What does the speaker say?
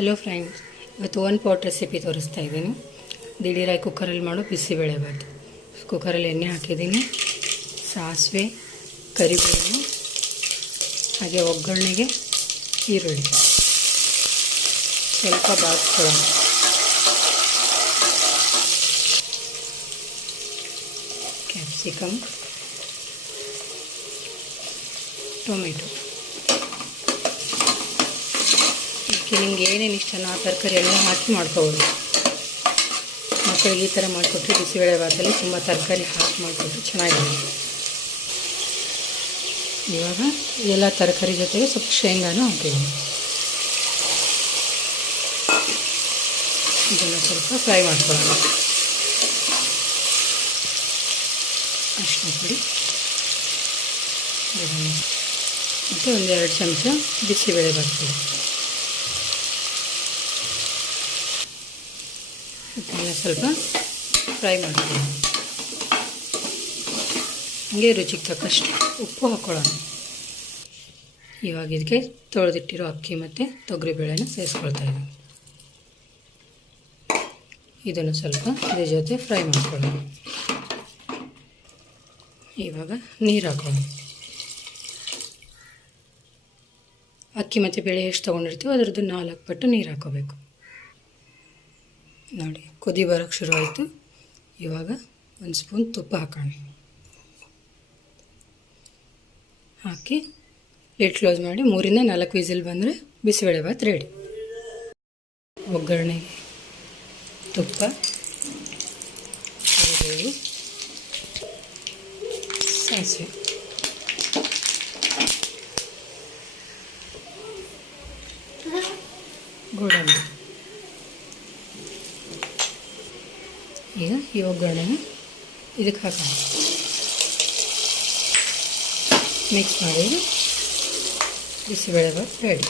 Hello friends, ಇವತ್ತು one pot recipe ತೋರಿಸ್ತಾ ಇದ್ದೀನಿ. ದಿಢೀರಾಗಿ ಕುಕ್ಕರಲ್ಲಿ ಮಾಡೋ ಬಿಸಿಬೇಳೆಭಾತ್. ಕುಕ್ಕರಲ್ಲಿ ಎಣ್ಣೆ ಹಾಕಿದ್ದೀನಿ, ಸಾಸಿವೆ, ಕರಿಬೇವು, ಹಾಗೆ ಒಗ್ಗರಣೆಗೆ ಈರುಳ್ಳಿ ಸ್ವಲ್ಪ ಬಾಡಿಸ್ಕೊಳ್ಳೋಣ. Capsicum, tomato. ನಿಮ್ಗೆ ಏನೇನು ಇಷ್ಟನೋ ಆ ತರಕಾರಿ ಎಲ್ಲ ಹಾಕಿ ಮಾಡ್ಕೋಬೋದು. ಮಕ್ಕಳಿಗೆ ಈ ಥರ ಮಾಡಿಕೊಟ್ರೆ ಬಿಸಿಬೇಳೆಭಾತಲ್ಲಿ ತುಂಬ ತರಕಾರಿ ಹಾಕಿ ಮಾಡಿಕೊಟ್ರೆ ಚೆನ್ನಾಗಿರುತ್ತೆ. ಇವಾಗ ಎಲ್ಲ ತರಕಾರಿ ಜೊತೆಗೆ ಸ್ವಲ್ಪ ಶೇಂಗಾನು ಹಾಕಿದ್ದೀನಿ. ಇದನ್ನು ಸ್ವಲ್ಪ ಫ್ರೈ ಮಾಡ್ಕೊಳ್ಳೋಣ. ಅರಿಶಿನ ಪುಡಿ ಮತ್ತು ಒಂದೆರಡು ಚಮಚ ಬಿಸಿಬೇಳೆಭಾತ್ ಪುಡಿ. ಇದನ್ನು ಸ್ವಲ್ಪ ಫ್ರೈ ಮಾಡ್ಕೊಳ್ಳೋಣ. ಹಾಗೆ ರುಚಿಗೆ ತಕ್ಕಷ್ಟು ಉಪ್ಪು ಹಾಕ್ಕೊಳ್ಳೋಣ. ಇವಾಗ ಇದಕ್ಕೆ ತೊಳೆದಿಟ್ಟಿರೋ ಅಕ್ಕಿ ಮತ್ತು ತೊಗರಿಬೇಳೆನ ಸೇರಿಸ್ಕೊಳ್ತಾ ಇದ್ದೀನಿ. ಇದನ್ನು ಸ್ವಲ್ಪ ಇದ್ರ ಜೊತೆ ಫ್ರೈ ಮಾಡ್ಕೊಳ್ಳೋಣ. ಇವಾಗ ನೀರು ಹಾಕೊಳ್ಳೋಣ. ಅಕ್ಕಿ ಮತ್ತು ಬೇಳೆ ಎಷ್ಟು ತೊಗೊಂಡಿರ್ತೀವೋ ಅದರದ್ದು 4 ಪಟ್ಟು ನೀರು ಹಾಕೋಬೇಕು. ನೋಡಿ, ಕುದಿ ಬರೋಕ್ಕೆ ಶುರು ಆಯಿತು. ಇವಾಗ 1 ಸ್ಪೂನ್ ತುಪ್ಪ ಹಾಕೋಣ. ಹಾಕಿ ಲಿಡ್ ಕ್ಲೋಸ್ ಮಾಡಿ 3ರಿಂದ 4 ವಿಸಿಲ್ ಬಂದರೆ ಬಿಸಿಬೇಳೆಭಾತ್ ರೆಡಿ. ಒಗ್ಗರಣೆಗೆ ತುಪ್ಪ, ಕರಿಬೇವು, ಸಾಸಿವೆ, ಗೋಡಂಬಿ. ಈಗ ಈ ಒಗ್ಗರಣೆನ ಇದಕ್ಕೆ ಹಾಕೋಣ. ಮಿಕ್ಸ್ ಮಾಡಿ ಬಿಸಿಬೇಳೆಭಾತ್ ರೆಡಿ.